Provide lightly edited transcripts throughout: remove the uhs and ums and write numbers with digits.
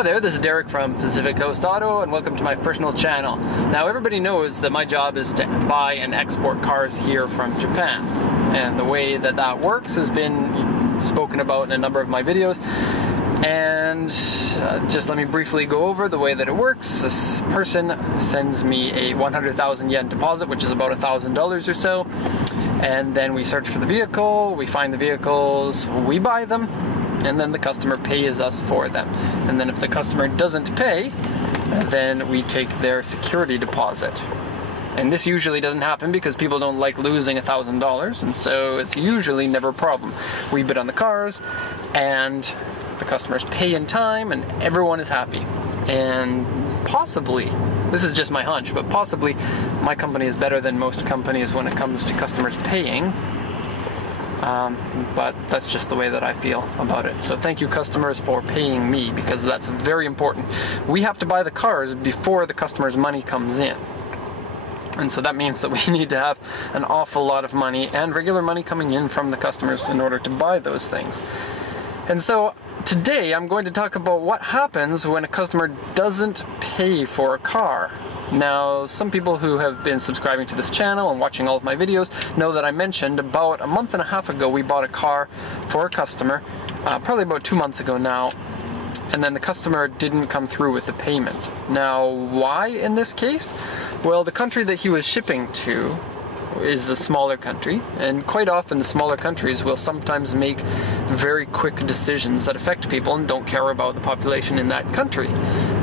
Hi there, this is Derek from Pacific Coast Auto, and welcome to my personal channel. Now, everybody knows that my job is to buy and export cars here from Japan. And the way that that works has been spoken about in a number of my videos. And just let me briefly go over the way that it works. This person sends me a 100,000 yen deposit, which is about $1,000 or so. And then we search for the vehicle, we find the vehicles, we buy them, and then the customer pays us for them. And then if the customer doesn't pay, then we take their security deposit. And this usually doesn't happen because people don't like losing $1,000, and so it's usually never a problem. We bid on the cars, and the customers pay in time, and everyone is happy. And possibly, this is just my hunch, but possibly my company is better than most companies when it comes to customers paying. But that's just the way that I feel about it. So thank you, customers, for paying me, because that's very important. We have to buy the cars before the customer's money comes in. And so that means that we need to have an awful lot of money and regular money coming in from the customers in order to buy those things. And so today I'm going to talk about what happens when a customer doesn't pay for a car. Now, some people who have been subscribing to this channel and watching all of my videos know that I mentioned about a month and a half ago we bought a car for a customer, probably about 2 months ago now, and then the customer didn't come through with the payment. Now, why in this case? Well, the country that he was shipping to is a smaller country, and quite often the smaller countries will sometimes make very quick decisions that affect people and don't care about the population in that country.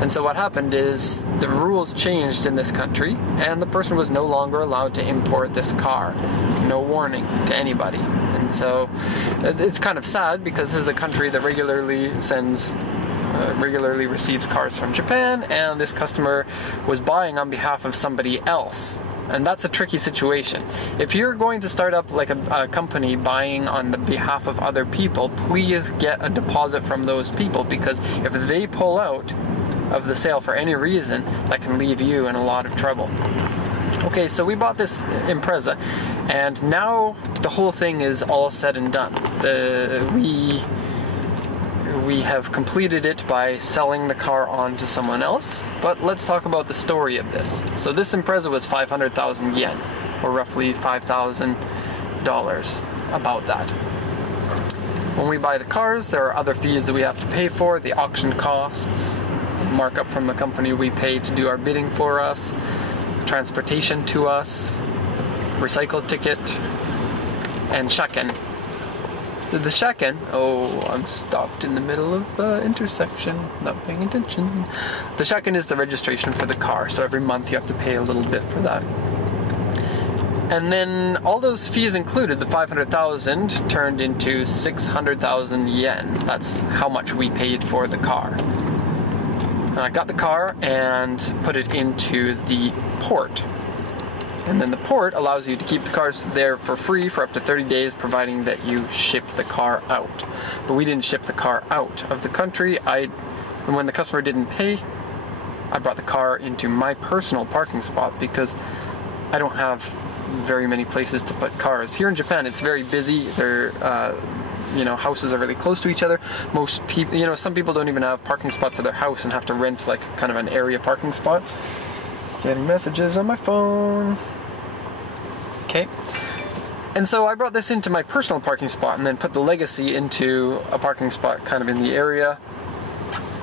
And so what happened is the rules changed in this country, and the person was no longer allowed to import this car. No warning to anybody. And so it's kind of sad, because this is a country that regularly receives cars from Japan, and this customer was buying on behalf of somebody else. And that's a tricky situation. If you're going to start up like a company buying on the behalf of other people, please get a deposit from those people, because if they pull out of the sale for any reason, that can leave you in a lot of trouble. Okay, so we bought this Impreza, and now the whole thing is all said and done. We have completed it by selling the car on to someone else, but let's talk about the story of this. So this Impreza was 500,000 yen, or roughly $5,000, about that. When we buy the cars, there are other fees that we have to pay for, the auction costs, markup from the company we pay to do our bidding for us, transportation to us, recycle ticket, and shaken. The shaken, oh, I'm stopped in the middle of intersection, not paying attention. The shaken is the registration for the car, so every month you have to pay a little bit for that. And then all those fees included, the 500,000 turned into 600,000 yen. That's how much we paid for the car. And I got the car and put it into the port. And then the port allows you to keep the cars there for free for up to 30 days, providing that you ship the car out. But we didn't ship the car out of the country. And when the customer didn't pay, I brought the car into my personal parking spot, because I don't have very many places to put cars. Here in Japan, it's very busy. Houses are really close to each other. Most people, some people don't even have parking spots at their house and have to rent like kind of an area parking spot. Getting messages on my phone. Okay, and so I brought this into my personal parking spot and then put the Legacy into a parking spot kind of in the area.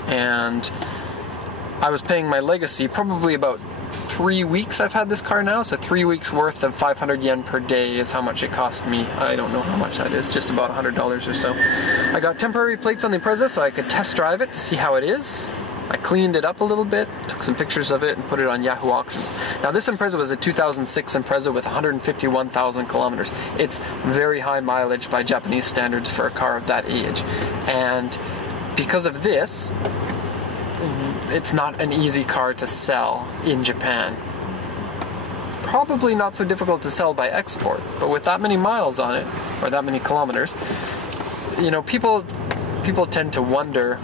And I was paying my Legacy probably about 3 weeks I've had this car now, so 3 weeks worth of 500 yen per day is how much it cost me. I don't know how much that is, just about $100 or so. I got temporary plates on the Impreza so I could test drive it to see how it is. I cleaned it up a little bit, took some pictures of it, and put it on Yahoo Auctions. Now this Impreza was a 2006 Impreza with 151,000 kilometers. It's very high mileage by Japanese standards for a car of that age. And because of this, it's not an easy car to sell in Japan. Probably not so difficult to sell by export, but with that many miles on it, or that many kilometers, people tend to wonder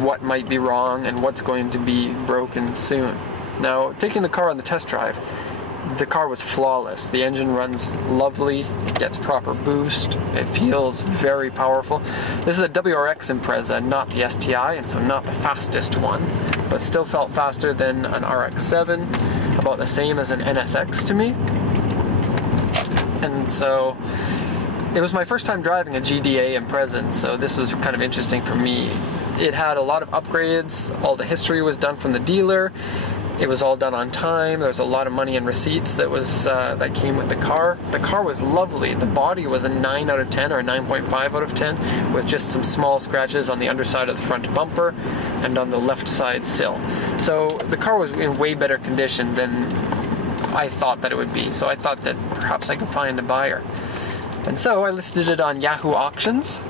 what might be wrong and what's going to be broken soon. Now, taking the car on the test drive, the car was flawless. The engine runs lovely, it gets proper boost, it feels very powerful. This is a WRX Impreza, not the STI, and so not the fastest one, but still felt faster than an RX-7, about the same as an NSX to me. And so it was my first time driving a GDA Impreza, so this was kind of interesting for me. It had a lot of upgrades, all the history was done from the dealer. It was all done on time. There was a lot of money and receipts that came with the car. The car was lovely. The body was a 9 out of 10 or a 9.5 out of 10 with just some small scratches on the underside of the front bumper and on the left side sill. So the car was in way better condition than I thought that it would be. So I thought that perhaps I could find a buyer. And so I listed it on Yahoo Auctions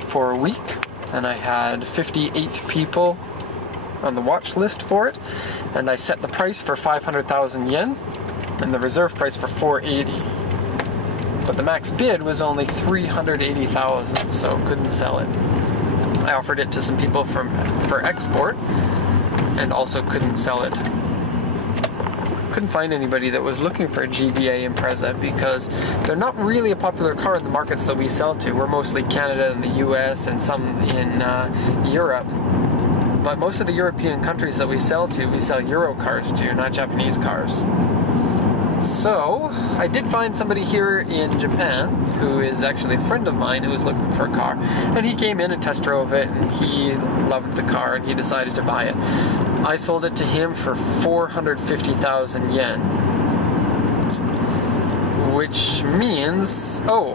for a week, and I had 58 people on the watch list for it, and I set the price for 500,000 yen and the reserve price for 480. But the max bid was only 380,000, so couldn't sell it. I offered it to some people for export and also couldn't sell it. Couldn't find anybody that was looking for a GDA Impreza because they're not really a popular car in the markets that we sell to. We're mostly Canada and the US and some in Europe. But most of the European countries that we sell to, we sell Euro cars to, not Japanese cars. So, I did find somebody here in Japan who is actually a friend of mine who was looking for a car. And he came in and test drove it, and he loved the car, and he decided to buy it. I sold it to him for 450,000 yen. Which means, oh,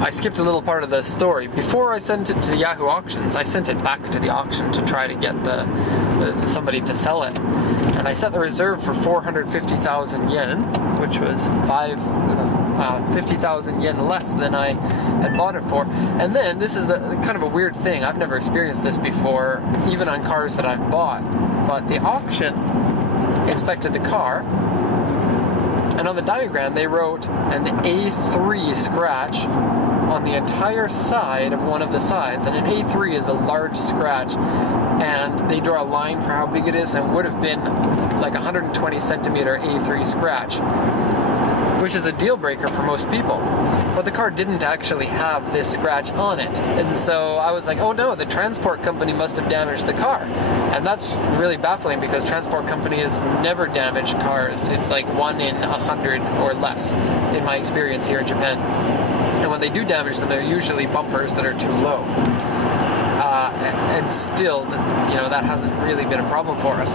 I skipped a little part of the story. Before I sent it to Yahoo Auctions, I sent it back to the auction to try to get somebody to sell it. And I set the reserve for 450,000 yen, which was 50,000 yen less than I had bought it for. And then, this is kind of a weird thing. I've never experienced this before, even on cars that I've bought. But the auction inspected the car, and on the diagram they wrote an A3 scratch on the entire side of one of the sides, and an A3 is a large scratch, and they draw a line for how big it is, and would have been like 120 centimeter A3 scratch, which is a deal breaker for most people. But the car didn't actually have this scratch on it, and so I was like, oh no, the transport company must have damaged the car. And that's really baffling because transport companies never damage cars. It's like 1 in 100 or less in my experience here in Japan. And when they do damage them, they're usually bumpers that are too low. And still, you know, that hasn't really been a problem for us.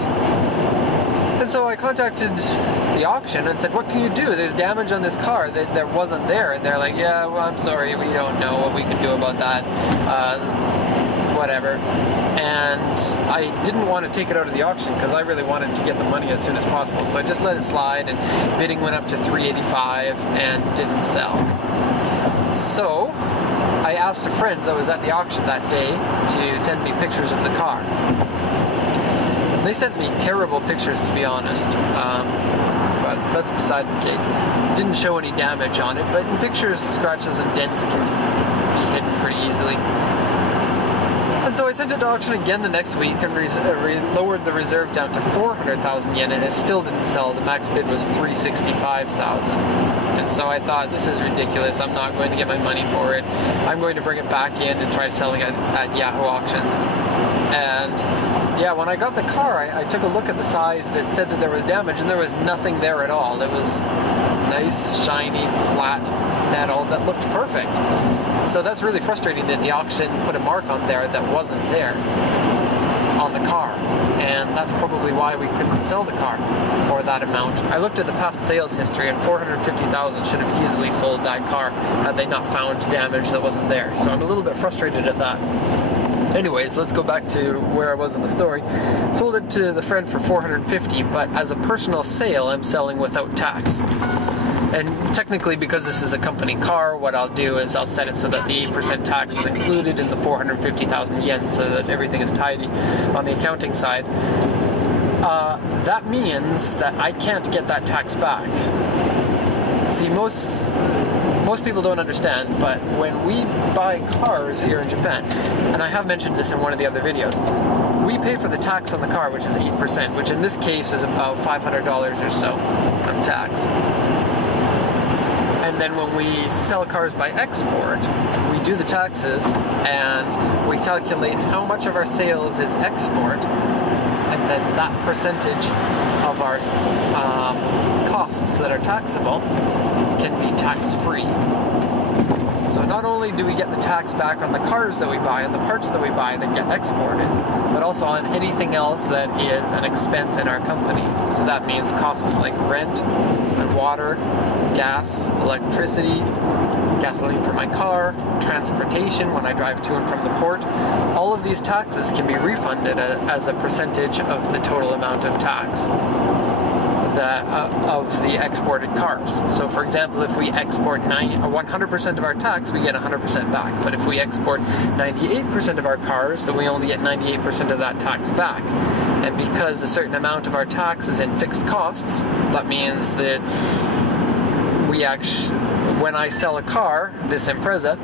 And so I contacted the auction and said, what can you do? There's damage on this car that wasn't there. And they're like, yeah, well, I'm sorry, we don't know what we can do about that. Whatever. And I didn't want to take it out of the auction because I really wanted to get the money as soon as possible. So I just let it slide, and bidding went up to 385 and didn't sell. So I asked a friend that was at the auction that day to send me pictures of the car. They sent me terrible pictures, to be honest, but that's beside the case. Didn't show any damage on it, but in pictures, scratches and dents can be hidden pretty easily. And so I sent it to auction again the next week and lowered the reserve down to 400,000 yen, and it still didn't sell. The max bid was 365,000. And so I thought, this is ridiculous. I'm not going to get my money for it. I'm going to bring it back in and try selling it at Yahoo Auctions. And yeah, when I got the car, I took a look at the side that said that there was damage, and there was nothing there at all. It was nice, shiny, flat metal that looked perfect. So that's really frustrating that the auction put a mark on there that wasn't there on the car. And that's probably why we couldn't sell the car for that amount. I looked at the past sales history, and 450,000 should have easily sold that car had they not found damage that wasn't there. So I'm a little bit frustrated at that. Anyways, let's go back to where I was in the story. Sold it to the friend for 450, but as a personal sale, I'm selling without tax. And technically, because this is a company car, what I'll do is I'll set it so that the 8% tax is included in the 450,000 yen, so that everything is tidy on the accounting side. That means that I can't get that tax back. See, most people don't understand, but when we buy cars here in Japan, and I have mentioned this in one of the other videos, we pay for the tax on the car, which is 8%, which in this case was about $500 or so of tax. And then when we sell cars by export, we do the taxes and we calculate how much of our sales is export, and then that percentage of our costs that are taxable can be tax-free. So not only do we get the tax back on the cars that we buy and the parts that we buy that get exported, but also on anything else that is an expense in our company. So that means costs like rent, water, gas, electricity, gasoline for my car, transportation when I drive to and from the port. All of these taxes can be refunded as a percentage of the total amount of tax of the exported cars. So for example, if we export 100% of our tax, we get 100% back. But if we export 98% of our cars, then we only get 98% of that tax back. And because a certain amount of our tax is in fixed costs, that means that we actually, when I sell a car, this Impreza,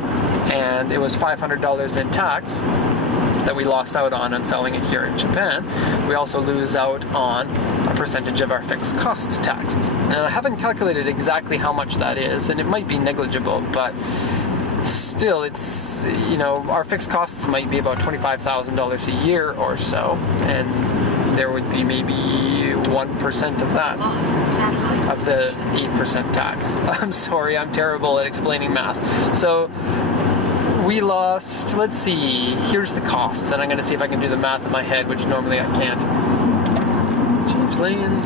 and it was $500 in tax that we lost out on selling it here in Japan, we also lose out on a percentage of our fixed cost taxes. And I haven't calculated exactly how much that is, and it might be negligible, but still, it's, you know, our fixed costs might be about $25,000 a year or so, and there would be maybe 1% of that, of the 8% tax. I'm sorry, I'm terrible at explaining math. So we lost, let's see, here's the costs, and I'm going to see if I can do the math in my head, which normally I can't. Change lanes.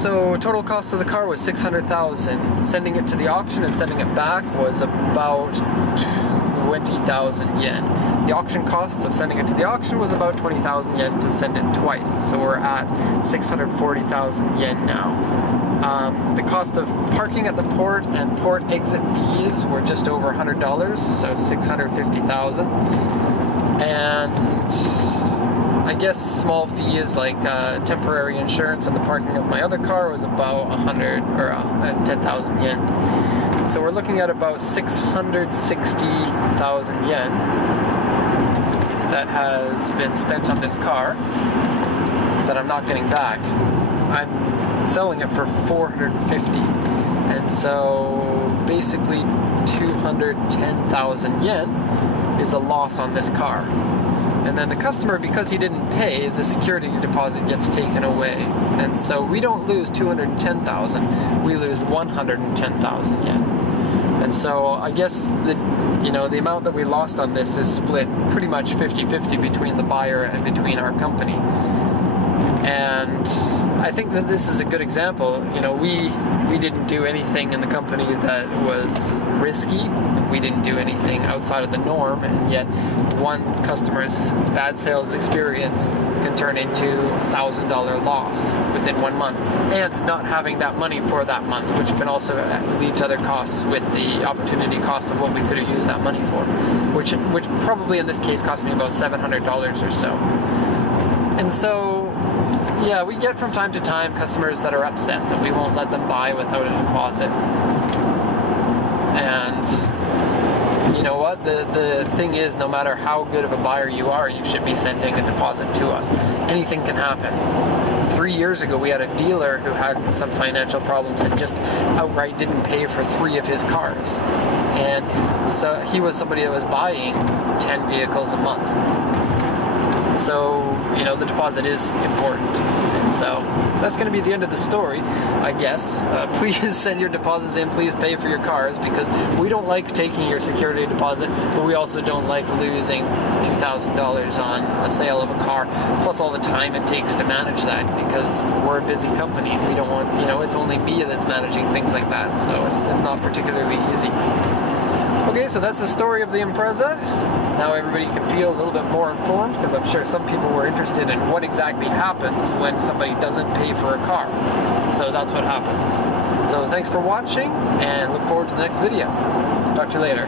So total cost of the car was $600,000. Sending it to the auction and sending it back was about 20,000 yen. The auction costs of sending it to the auction was about 20,000 yen to send it twice. So we're at 640,000 yen now. The cost of parking at the port and port exit fees were just over $100, so 650,000. And I guess small fees like temporary insurance and the parking of my other car was about 10,000 yen. So we're looking at about 660,000 yen that has been spent on this car that I'm not getting back. I'm selling it for 450, and so basically 210,000 yen is a loss on this car. And then the customer, because he didn't pay, the security deposit gets taken away. And so we don't lose 210,000, we lose 110,000 yen. And so I guess the amount that we lost on this is split pretty much 50-50 between the buyer and between our company. And I think that this is a good example. You know, we didn't do anything in the company that was risky. We didn't do anything outside of the norm, and yet one customer's bad sales experience can turn into $1,000 loss within 1 month, and not having that money for that month, which can also lead to other costs with the opportunity cost of what we could have used that money for, which probably in this case cost me about $700 or so. And so, yeah, we get from time to time customers that are upset that we won't let them buy without a deposit. And you know what? The thing is, no matter how good of a buyer you are, you should be sending a deposit to us. Anything can happen. 3 years ago, we had a dealer who had some financial problems and just outright didn't pay for 3 of his cars. And so he was somebody that was buying 10 vehicles a month. So, you know, the deposit is important. And so that's going to be the end of the story, I guess. Please send your deposits in. Please pay for your cars, because we don't like taking your security deposit, but we also don't like losing $2,000 on a sale of a car, plus all the time it takes to manage that, because we're a busy company. We don't want, you know, it's only me that's managing things like that, so it's not particularly easy. Okay, so that's the story of the Impreza. Now everybody can feel a little bit more informed, because I'm sure some people were interested in what exactly happens when somebody doesn't pay for a car. So that's what happens. So thanks for watching, and look forward to the next video. Talk to you later.